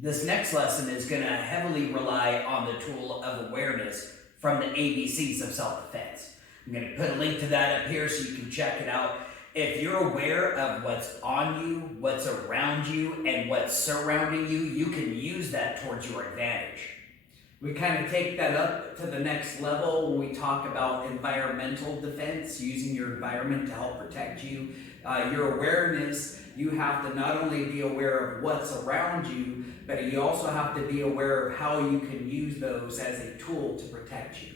This next lesson is going to heavily rely on the tool of awareness from the ABCs of self-defense. I'm going to put a link to that up here so you can check it out. If you're aware of what's on you, what's around you, and what's surrounding you, you can use that towards your advantage. We kind of take that up to the next level when we talk about environmental defense, using your environment to help protect you. Your awareness, you have to not only be aware of what's around you, but you also have to be aware of how you can use those as a tool to protect you.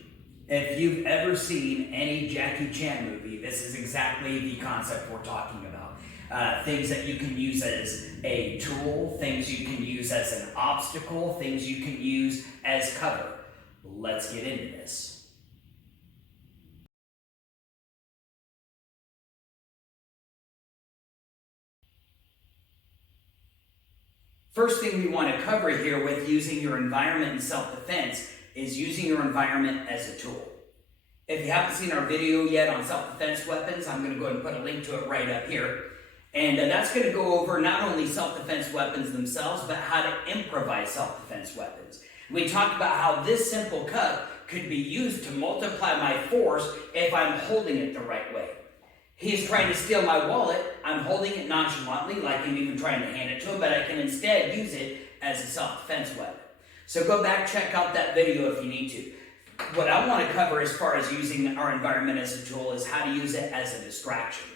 If you've ever seen any Jackie Chan movie, this is exactly the concept we're talking about. Things that you can use as a tool, things you can use as an obstacle, things you can use as cover. Let's get into this. First thing we want to cover here with using your environment in self-defense is using your environment as a tool. If you haven't seen our video yet on self-defense weapons, I'm going to go ahead and put a link to it right up here. And that's going to go over not only self-defense weapons themselves, but how to improvise self-defense weapons. We talked about how this simple cup could be used to multiply my force if I'm holding it the right way. He's trying to steal my wallet. I'm holding it nonchalantly, like I'm even trying to hand it to him, but I can instead use it as a self-defense weapon. So go back, check out that video if you need to. What I want to cover as far as using our environment as a tool is how to use it as a distraction.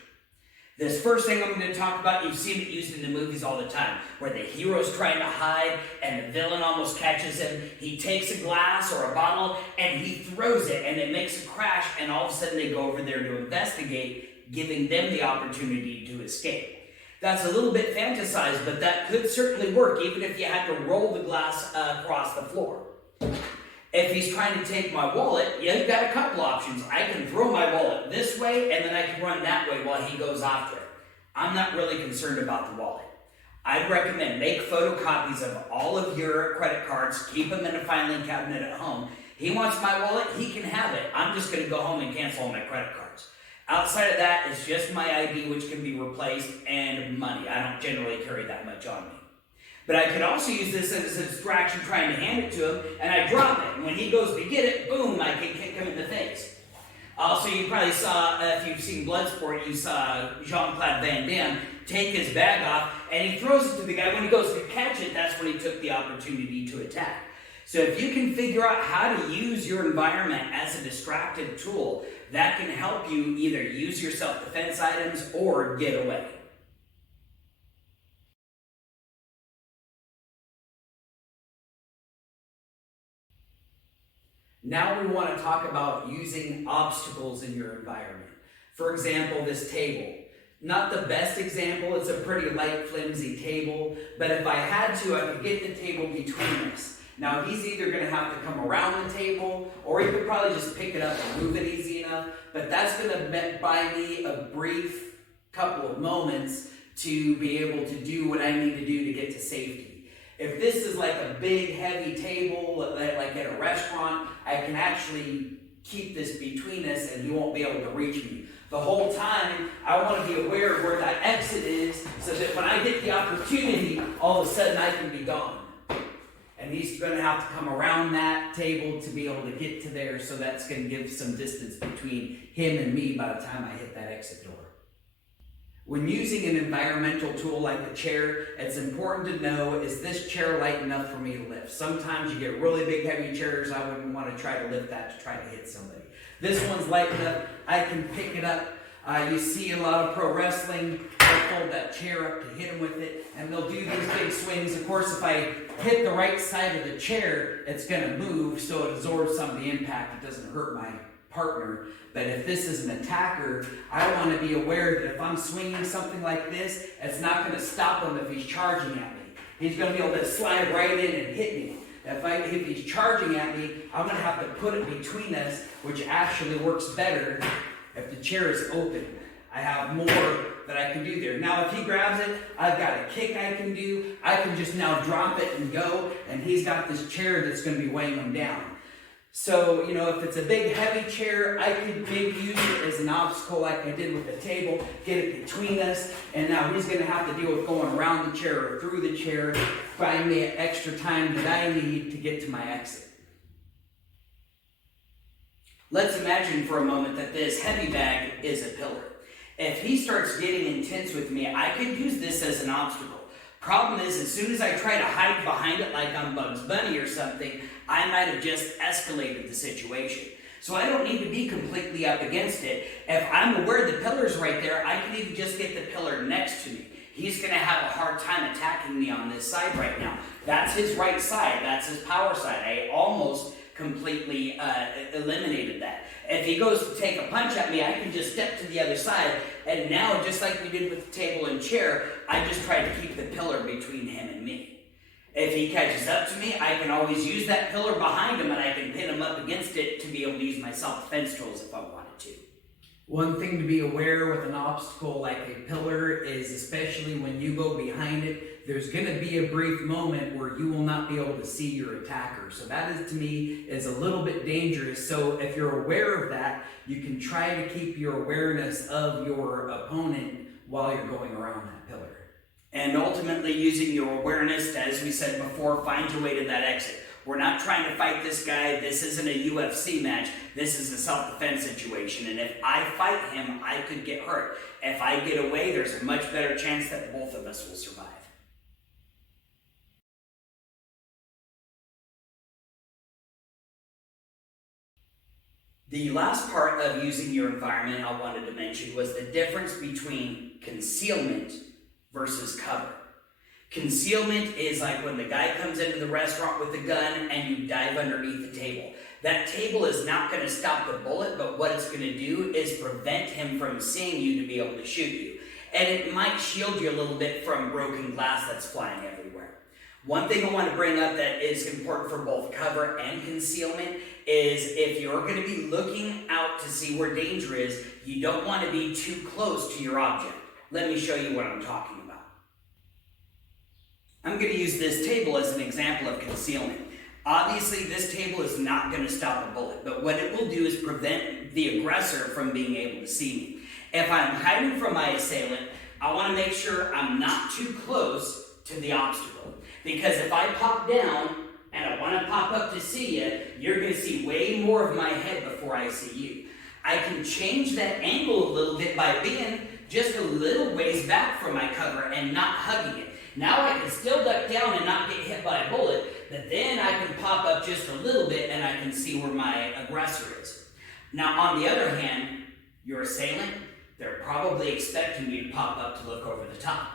This first thing I'm going to talk about, you've seen it used in the movies all the time, where the hero's trying to hide and the villain almost catches him. He takes a glass or a bottle and he throws it and it makes a crash, and all of a sudden they go over there to investigate, giving them the opportunity to escape. That's a little bit fantasized, but that could certainly work, even if you had to roll the glass across the floor. If he's trying to take my wallet, you've got a couple options. I can throw my wallet this way, and then I can run that way while he goes after it. I'm not really concerned about the wallet. I'd recommend make photocopies of all of your credit cards, keep them in a filing cabinet at home. He wants my wallet, he can have it. I'm just going to go home and cancel all my credit cards. Outside of that, it's just my ID, which can be replaced, and money. I don't generally carry that much on me. But I could also use this as a distraction trying to hand it to him, and I drop it. And when he goes to get it, boom, I can kick him in the face. Also, you probably saw, if you've seen Bloodsport, you saw Jean-Claude Van Damme take his bag off, and he throws it to the guy. When he goes to catch it, that's when he took the opportunity to attack. So if you can figure out how to use your environment as a distracted tool, that can help you either use your self-defense items or get away. Now we want to talk about using obstacles in your environment. For example, this table. Not the best example, it's a pretty light, flimsy table, but if I had to, I could get the table between us. Now he's either going to have to come around the table, or he could probably just pick it up and move it easy enough, but that's going to buy me a brief couple of moments to be able to do what I need to do to get to safety. If this is like a big, heavy table, like at a restaurant, I can actually keep this between us and he won't be able to reach me. The whole time, I want to be aware of where that exit is so that when I get the opportunity, all of a sudden I can be gone. And he's going to have to come around that table to be able to get to there, so that's going to give some distance between him and me by the time I hit that exit door. When using an environmental tool like a chair, it's important to know, is this chair light enough for me to lift? Sometimes you get really big, heavy chairs. I wouldn't want to try to lift that to try to hit somebody. This one's light enough. I can pick it up. You see a lot of pro wrestling. They'll fold that chair up to hit them with it, and they'll do these big swings. Of course, if I hit the right side of the chair, it's going to move, so it absorbs some of the impact. It doesn't hurt my partner. But if this is an attacker, I want to be aware that if I'm swinging something like this, it's not going to stop him if he's charging at me. He's going to be able to slide right in and hit me. If he's charging at me, I'm going to have to put it between us, which actually works better if the chair is open. I have more that I can do there. Now, if he grabs it, I've got a kick I can do. I can just now drop it and go, and he's got this chair that's going to be weighing him down. So, if it's a big heavy chair, I could maybe use it as an obstacle like I did with the table, get it between us, and now he's going to have to deal with going around the chair or through the chair, buying me extra time that I need to get to my exit. Let's imagine for a moment that this heavy bag is a pillar. If he starts getting intense with me, I could use this as an obstacle. Problem is, as soon as I try to hide behind it like I'm Bugs Bunny or something, I might have just escalated the situation. So I don't need to be completely up against it. If I'm aware the pillar's right there, I can even just get the pillar next to me. He's going to have a hard time attacking me on this side right now. That's his right side. That's his power side. I almost completely eliminated that. If he goes to take a punch at me, I can just step to the other side, and now, just like we did with the table and chair, I just try to keep the pillar between him and me. If he catches up to me, I can always use that pillar behind him, and I can pin him up against it to be able to use my self-defense tools if I wanted to. One thing to be aware with an obstacle like a pillar is, especially when you go behind it, there's going to be a brief moment where you will not be able to see your attacker. So that is, to me, is a little bit dangerous. So if you're aware of that, you can try to keep your awareness of your opponent while you're going around that pillar. And ultimately, using your awareness to, as we said before, find your way to that exit. We're not trying to fight this guy. This isn't a UFC match. This is a self-defense situation. And if I fight him, I could get hurt. If I get away, there's a much better chance that both of us will survive. The last part of using your environment I wanted to mention was the difference between concealment versus cover. Concealment is like when the guy comes into the restaurant with a gun and you dive underneath the table. That table is not going to stop the bullet, but what it's going to do is prevent him from seeing you to be able to shoot you. And it might shield you a little bit from broken glass that's flying everywhere. One thing I want to bring up that is important for both cover and concealment is if you're going to be looking out to see where danger is, you don't want to be too close to your object. Let me show you what I'm talking about. I'm going to use this table as an example of concealment. Obviously, this table is not going to stop a bullet, but what it will do is prevent the aggressor from being able to see me. If I'm hiding from my assailant, I want to make sure I'm not too close to the obstacle. Because if I pop down and I want to pop up to see you, you're going to see way more of my head before I see you. I can change that angle a little bit by being just a little ways back from my cover and not hugging it. Now I can still duck down and not get hit by a bullet, but then I can pop up just a little bit and I can see where my aggressor is. Now, on the other hand, your assailant, they're probably expecting you to pop up to look over the top.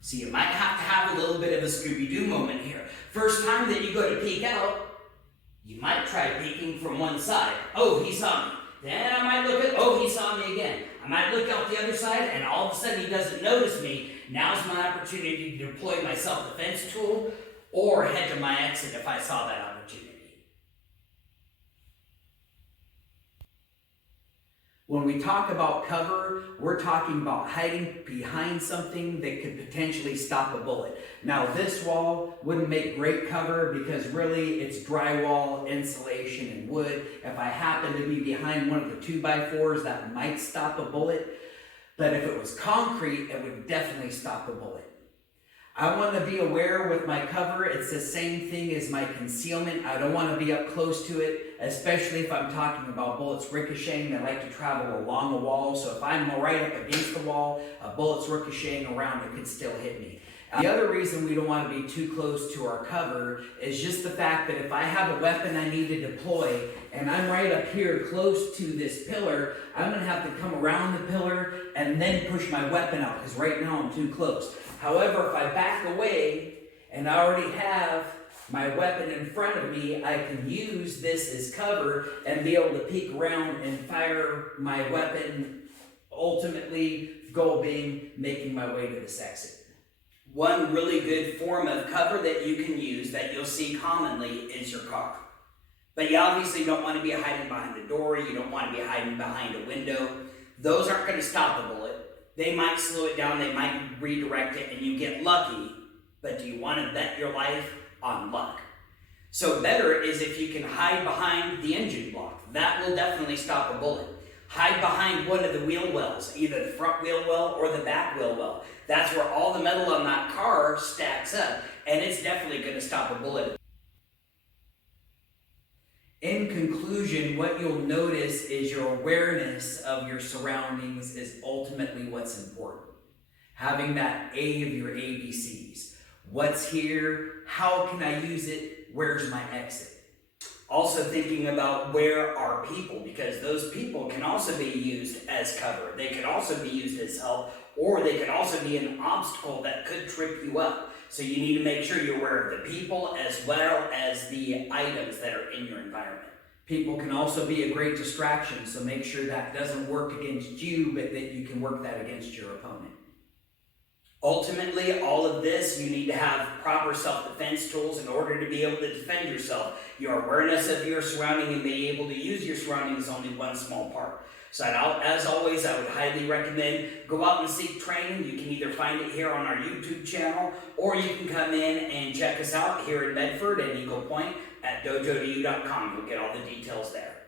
So you might have to have a little bit of a Scooby-Doo moment here. First time that you go to peek out, you might try peeking from one side. Oh, he saw me. Then I might look at, oh, he saw me again. I might look out the other side, and all of a sudden he doesn't notice me. Now's my opportunity to deploy my self-defense tool or head to my exit if I saw that opportunity. When we talk about cover, we're talking about hiding behind something that could potentially stop a bullet. Now, this wall wouldn't make great cover because really it's drywall, insulation, and wood. If I happen to be behind one of the 2x4s, that might stop a bullet. But if it was concrete, it would definitely stop a bullet. I want to be aware with my cover, it's the same thing as my concealment. I don't want to be up close to it, especially if I'm talking about bullets ricocheting. They like to travel along the wall, so if I'm right up against the wall, a bullet's ricocheting around, it could still hit me. The other reason we don't want to be too close to our cover is just the fact that if I have a weapon I need to deploy and I'm right up here close to this pillar, I'm going to have to come around the pillar and then push my weapon out because right now I'm too close. However, if I back away and I already have my weapon in front of me, I can use this as cover and be able to peek around and fire my weapon, ultimately goal being making my way to this exit. One really good form of cover that you can use that you'll see commonly is your car. But you obviously don't want to be hiding behind the door. You don't want to be hiding behind a window. Those aren't going to stop the bullet. They might slow it down. They might redirect it and you get lucky. But do you want to bet your life on luck? So better is if you can hide behind the engine block. That will definitely stop a bullet. Hide behind one of the wheel wells, either the front wheel well or the back wheel well. That's where all the metal on that car stacks up, and it's definitely going to stop a bullet. In conclusion, what you'll notice is your awareness of your surroundings is ultimately what's important. Having that A of your ABCs. What's here? How can I use it? Where's my exit? Also thinking about where are people, because those people can also be used as cover. They can also be used as help, or they can also be an obstacle that could trip you up. So you need to make sure you're aware of the people as well as the items that are in your environment. People can also be a great distraction, so make sure that doesn't work against you, but that you can work that against your opponent. Ultimately, all of this, you need to have proper self-defense tools in order to be able to defend yourself. Your awareness of your surrounding and being able to use your surroundings is only one small part. So as always, I would highly recommend go out and seek training. You can either find it here on our YouTube channel, or you can come in and check us out here in Medford and Eagle Point at dojo2u.com. You'll get all the details there.